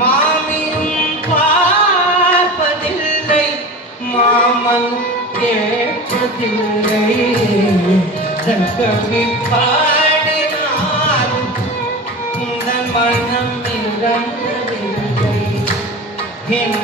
மாமியும் பார்ப்பதில்லை, மாமன் கேட்பதில்லை. கவி பாடினாலும் இந்த மனம் இறந்ததில்லை. என்